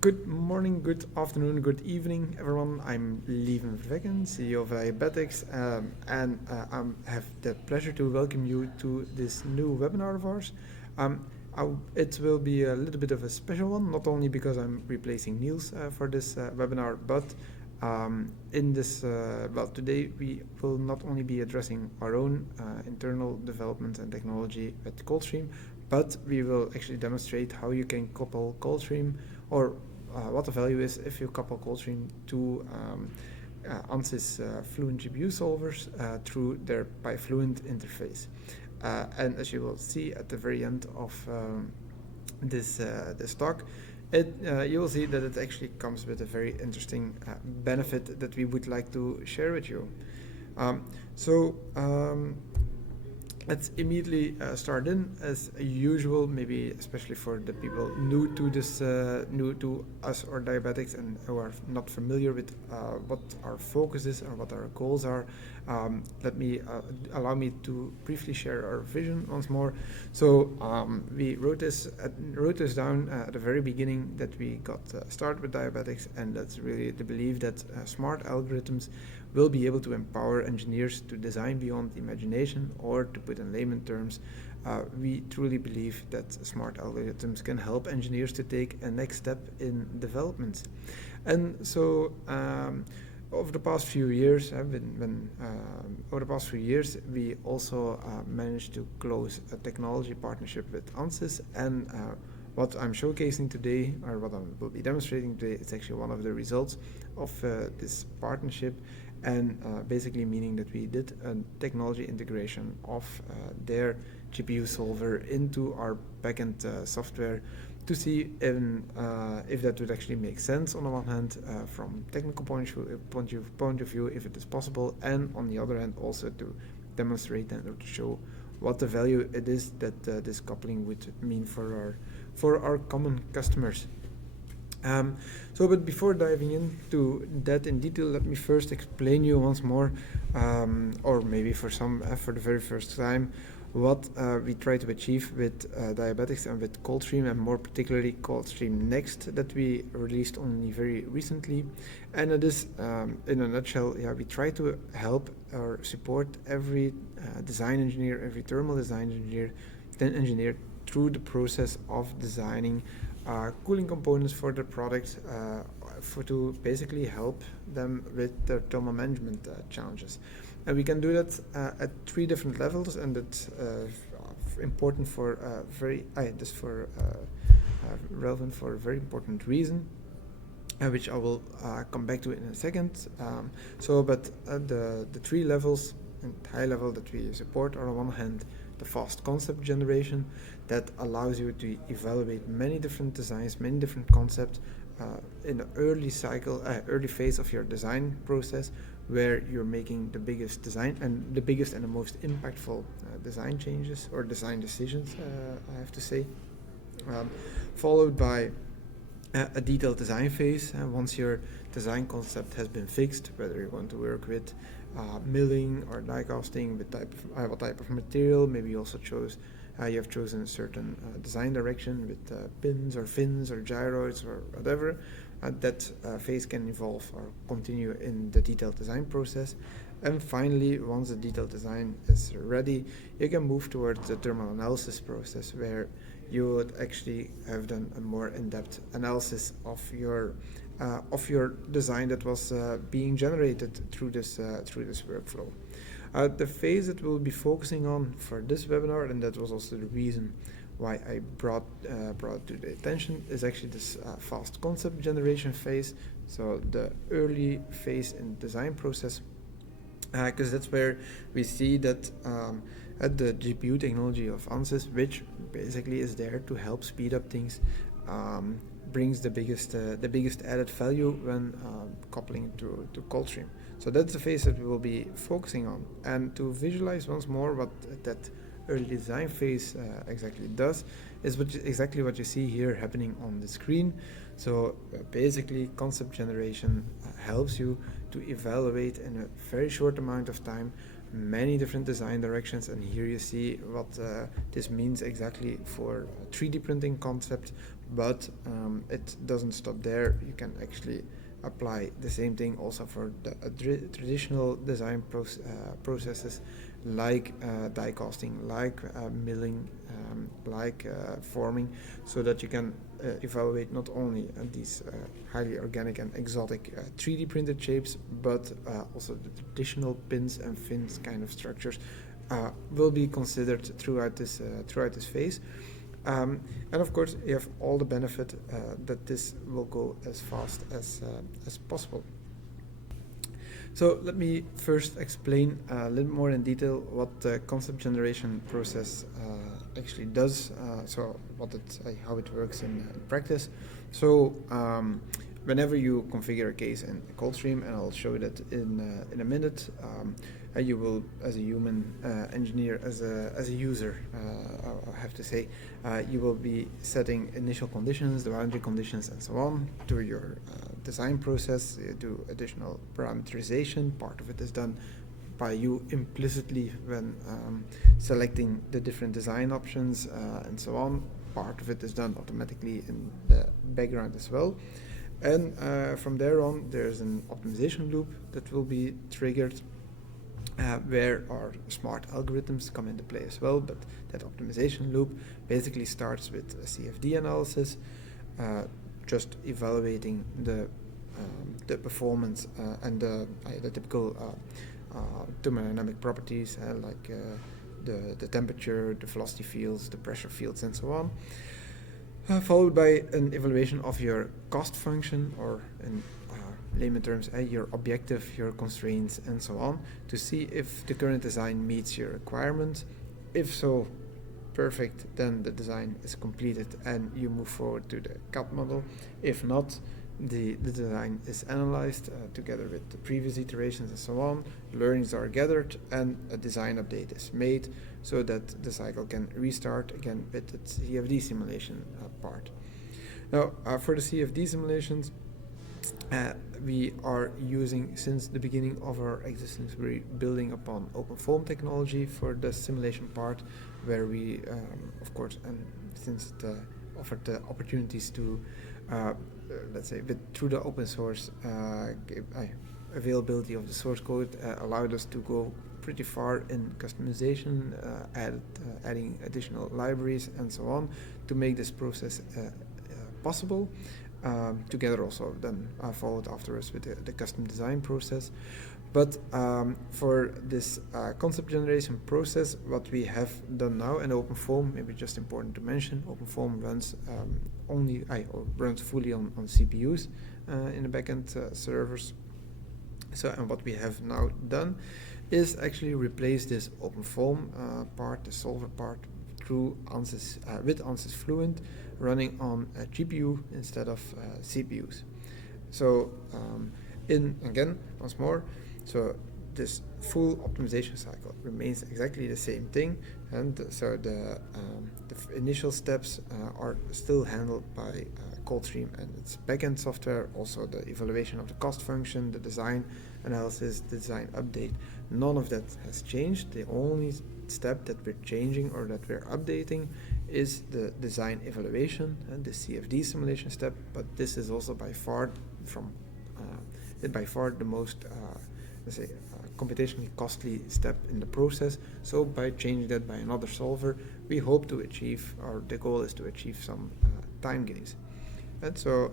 Good morning, good afternoon, good evening, everyone. I'm Lieven Verwekken, CEO of Diabatix, and I have the pleasure to welcome you to this new webinar of ours. It will be a little bit of a special one, not only because I'm replacing Niels for this webinar, but today we will not only be addressing our own internal development and technology at ColdStream, but we will actually demonstrate how you can couple ColdStream or what the value is if you couple ColdStream to ANSYS Fluent GPU solvers through their PyFluent interface. And as you will see at the very end of this talk, you will see that it actually comes with a very interesting benefit that we would like to share with you. Let's immediately start in as usual, maybe especially for the people new to this, new to us or Diabatix and who are not familiar with what our focus is or what our goals are. Allow me to briefly share our vision once more. So we wrote this down at the very beginning that we got started with Diabatix, and that's really the belief that smart algorithms will be able to empower engineers to design beyond imagination, or to put in layman terms, we truly believe that smart algorithms can help engineers to take a next step in development. And so over the past few years, we also managed to close a technology partnership with ANSYS, and what I'm showcasing today, or what I will be demonstrating today, is actually one of the results of this partnership, and basically meaning that we did a technology integration of their GPU solver into our backend software to see if that would actually make sense on the one hand from technical point of view, if it is possible, and on the other hand also to demonstrate and to show what the value it is that this coupling would mean for our common customers. But before diving into that in detail, let me first explain you once more, or maybe for some for the very first time, what we try to achieve with Diabatix and with ColdStream, and more particularly ColdStream Next that we released only very recently. And it is, in a nutshell, we try to help or support every design engineer, every thermal design engineer through the process of designing cooling components for the product to basically help them with their thermal management challenges. And we can do that at 3 different levels, and that's important for relevant for a very important reason, which I will come back to in a second. The 3 levels and high level that we support are, on one hand, the fast concept generation that allows you to evaluate many different designs, many different concepts in the early phase of your design process, where you're making the biggest design and the biggest and the most impactful design changes or design decisions, I have to say, followed by a detailed design phase. Once your design concept has been fixed, whether you want to work with milling or die casting, with what type of material, maybe you also you have chosen a certain design direction with pins or fins or gyroids or whatever. That phase can evolve or continue in the detailed design process. And finally, once the detailed design is ready, you can move towards the thermal analysis process, where you would actually have done a more in-depth analysis of your design that was being generated through this workflow. The phase that we'll be focusing on for this webinar, and that was also the reason why I brought to the attention, is actually this fast concept generation phase. So the early phase in design process, because that's where we see that at the GPU technology of ANSYS, which basically is there to help speed up things, brings the biggest added value when coupling to ColdStream. So that's the phase that we will be focusing on. And to visualize once more what that early design phase exactly does, is exactly what you see here happening on the screen. So basically, concept generation helps you to evaluate in a very short amount of time many different design directions, and here you see what this means exactly for 3D printing concept, but it doesn't stop there. You can actually apply the same thing also for the traditional design processes, like die casting, like milling, like forming, so that you can evaluate not only these highly organic and exotic 3D printed shapes, but also the traditional pins and fins kind of structures will be considered throughout this phase. And of course, you have all the benefit that this will go as fast as possible. So let me first explain a little more in detail what the concept generation process actually does. So how it works in practice. So whenever you configure a case in ColdStream, and I'll show that in a minute, you will, as a human engineer, as a user, I have to say, you will be setting initial conditions, the boundary conditions, and so on to your design process. You do additional parameterization. Part of it is done by you implicitly when selecting the different design options and so on. Part of it is done automatically in the background as well. And from there on, there's an optimization loop that will be triggered where our smart algorithms come into play as well. But that optimization loop basically starts with a CFD analysis, just evaluating the performance and the typical thermodynamic properties like the temperature, the velocity fields, the pressure fields, and so on. Followed by an evaluation of your cost function, or in layman terms, your objective, your constraints, and so on, to see if the current design meets your requirements. If so, perfect, then the design is completed and you move forward to the CAD model. If not, the design is analyzed together with the previous iterations and so on. Learnings are gathered and a design update is made so that the cycle can restart again with its CFD simulation part. Now, for the CFD simulations, we are using, since the beginning of our existence, we're building upon OpenFOAM technology for the simulation part, where we, of course, and since it offered the opportunities to, let's say, through the open source availability of the source code, allowed us to go pretty far in customization, adding additional libraries and so on to make this process possible. Together also then followed afterwards with the custom design process. But for this concept generation process, what we have done now in OpenFOAM, maybe just important to mention, OpenFOAM runs runs fully on CPUs in the backend servers. So, and what we have now done is actually replace this OpenFOAM part, the solver part, through ANSYS with ANSYS Fluent, running on a GPU instead of CPUs. So once more, so this full optimization cycle remains exactly the same thing, and so the initial steps are still handled by ColdStream and its backend software. Also the evaluation of the cost function, the design analysis, the design update, none of that has changed. The only step that we're changing or that we're updating is the design evaluation and the CFD simulation step, but this is also by far the most computationally costly step in the process. So by changing that by another solver, we hope to achieve, or the goal is to achieve, some time gains. And so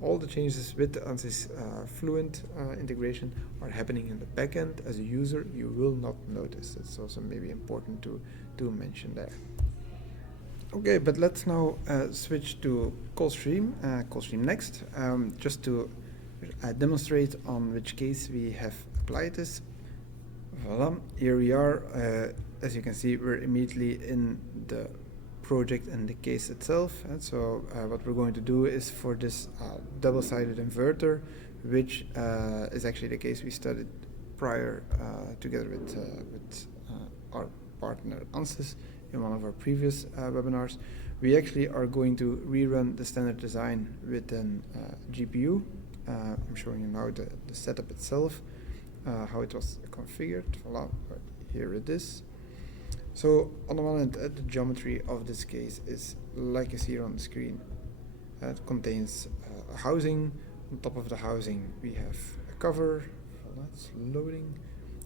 all the changes with the ANSYS Fluent integration are happening in the backend. As a user, you will not notice. It's also maybe important to mention there. Okay, but let's now switch to ColdStream Next, just to demonstrate on which case we have applied this. Voila, here we are. As you can see, we're immediately in the project and the case itself. And so what we're going to do is, for this double-sided inverter, which is actually the case we studied prior together with our partner ANSYS in one of our previous webinars, we actually are going to rerun the standard design with an GPU. I'm showing you now the setup itself, how it was configured. Voila, here it is. So on the one hand, the geometry of this case is like you see here on the screen. It contains a housing. On top of the housing we have a cover. That's loading.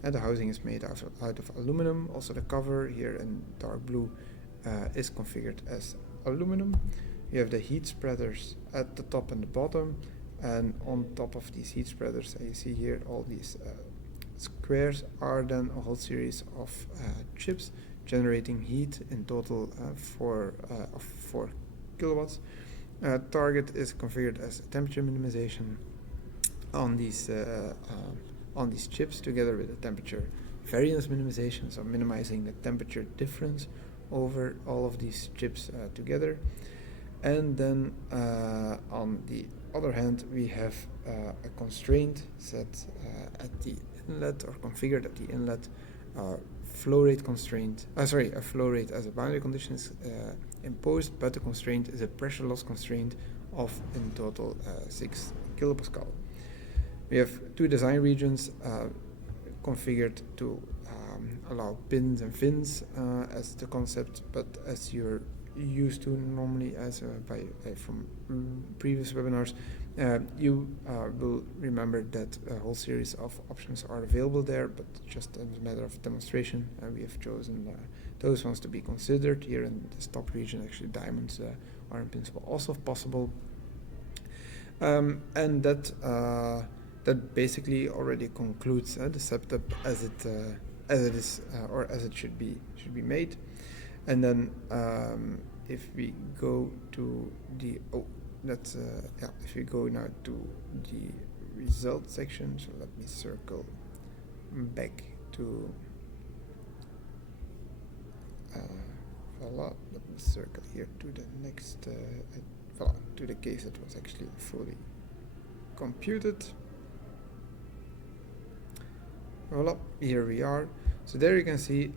And the housing is made out of aluminum. Also the cover here in dark blue is configured as aluminum. You have the heat spreaders at the top and the bottom, and on top of these heat spreaders, you see here all these squares are then a whole series of chips generating heat, in total of 4 kilowatts. Target is configured as temperature minimization on these chips, together with the temperature variance minimization, so minimizing the temperature difference over all of these chips together. And then on the other hand, we have a constraint set at the inlet, or configured at the inlet. Flow rate constraint, a flow rate as a boundary condition is imposed, but the constraint is a pressure loss constraint of in total 6 kilopascal. We have 2 design regions configured to allow pins and fins as the concept, but as you're used to normally as from previous webinars, you will remember that a whole series of options are available there, but just as a matter of demonstration, we have chosen those ones to be considered. Here in this top region, actually diamonds are in principle also possible, and that basically already concludes the setup as it is or as it should be made. And then if we go to the if we go now to the results section, so let me circle back to let me circle here to the next to the case that was actually fully computed. Voila, here we are. So there you can see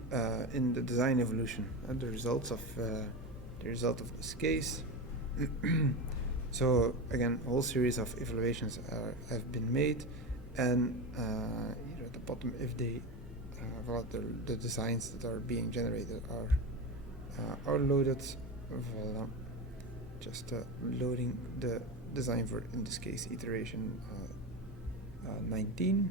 in the design evolution the results of this case. So again, a whole series of evaluations have been made, and here at the bottom, if they the designs that are being generated are loaded. Voila, just loading the design for, in this case, iteration 19.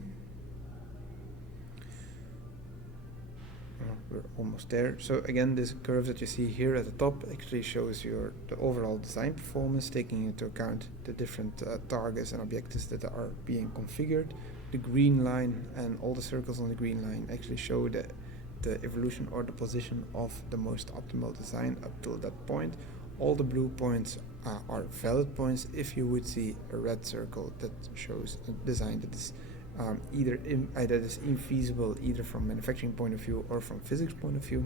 We're almost there. So again, this curve that you see here at the top actually shows the overall design performance, taking into account the different targets and objectives that are being configured. The green line and all the circles on the green line actually show the evolution or the position of the most optimal design up till that point. All the blue points are valid points. If you would see a red circle, that shows a design that is either is infeasible, either from manufacturing point of view or from physics point of view.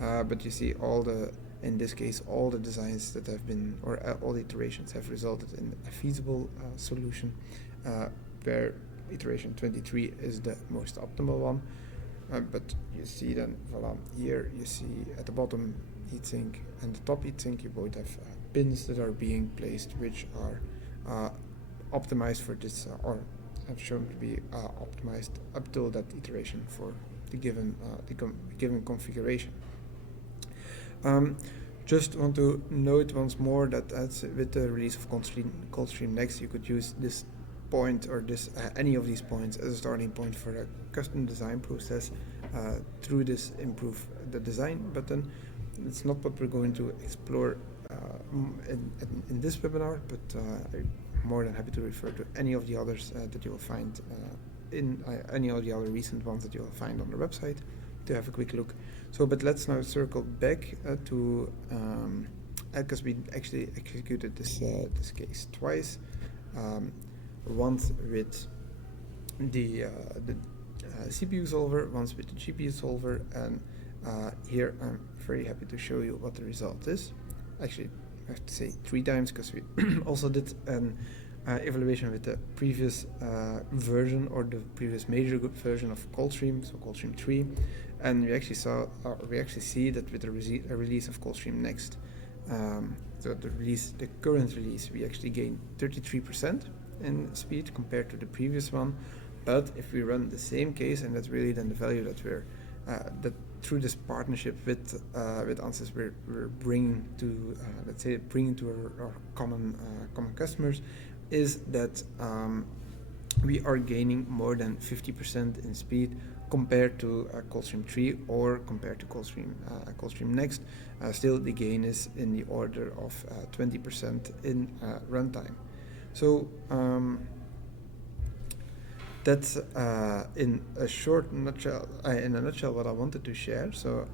But you see in this case, all the designs that have been, or all the iterations have resulted in a feasible solution, where iteration 23 is the most optimal one. But you see then, voila, here you see at the bottom heatsink and the top heatsink, you both have pins that are being placed, which are optimized for this, or have shown to be optimized up till that iteration for the given configuration. Just want to note once more that with the release of ColdStream Next, you could use this point or any of these points as a starting point for a custom design process. Through this, improve the design button. It's not what we're going to explore in this webinar, but I'm more than happy to refer to any of the others that you will find in any of the other recent ones that you will find on the website to have a quick look. So, but let's now circle back to because we actually executed this case twice. Once with the CPU solver, once with the GPU solver, and here I'm very happy to show you what the result is. Actually, I have to say 3 times, because we also did an evaluation with the previous version, or the previous major version of ColdStream, so ColdStream 3, and we actually see that with the release of ColdStream Next, so the current release, we actually gained 33% in speed compared to the previous one. But if we run the same case, and that's really then the value that we're that through this partnership with Ansys, we're bringing to our common customers, is that we are gaining more than 50% in speed compared to ColdStream 3 or compared to ColdStream Next. Still, the gain is in the order of 20% in runtime. So that's in a nutshell what I wanted to share. So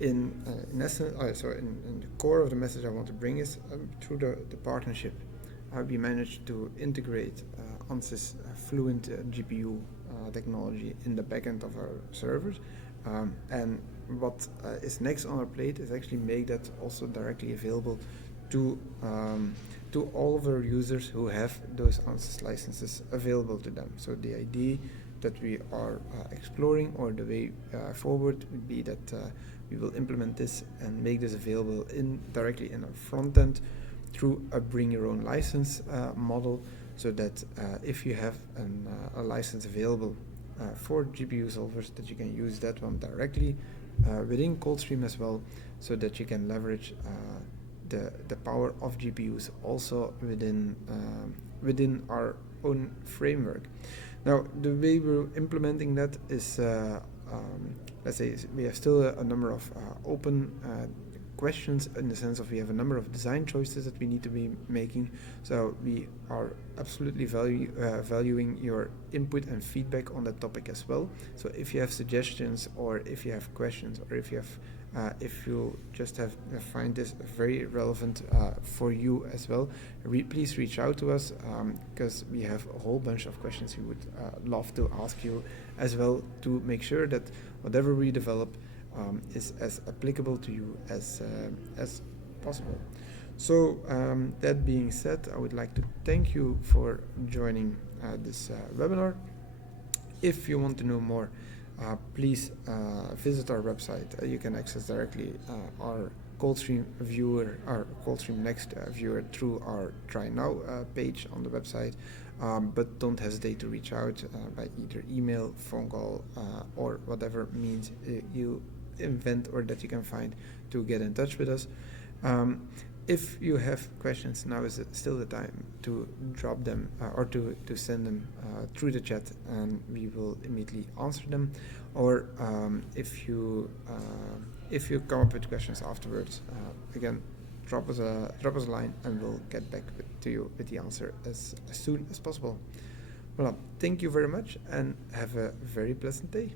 in the core of the message I want to bring is through the partnership, we managed to integrate Ansys Fluent GPU technology in the backend of our servers, and what is next on our plate is actually make that also directly available to all of our users who have those Ansys licenses available to them. So the idea that we are exploring, or the way forward, would be that we will implement this and make this available directly in our front end through a bring your own license model, so that if you have a license available for GPU solvers, that you can use that one directly within ColdStream as well, so that you can leverage the power of GPUs also within our own framework. Now, the way we're implementing that is, let's say, we have still a number of open questions, in the sense of we have a number of design choices that we need to be making. So we are absolutely valuing your input and feedback on that topic as well. So if you have suggestions, or if you have questions, or if you just find this very relevant for you as well, please reach out to us, because we have a whole bunch of questions we would love to ask you as well, to make sure that whatever we develop is as applicable to you as possible. So that being said, I would like to thank you for joining this webinar. If you want to know more, please visit our website. You can access directly our ColdStream viewer, our ColdStream Next viewer, through our Try Now page on the website. But don't hesitate to reach out by either email, phone call, or whatever means you invent or that you can find to get in touch with us. If you have questions, now is still the time to drop them or to send them through the chat, and we will immediately answer them. Or if you come up with questions afterwards, again, drop us a line, and we'll get back to you with the answer as soon as possible. Well, thank you very much, and have a very pleasant day.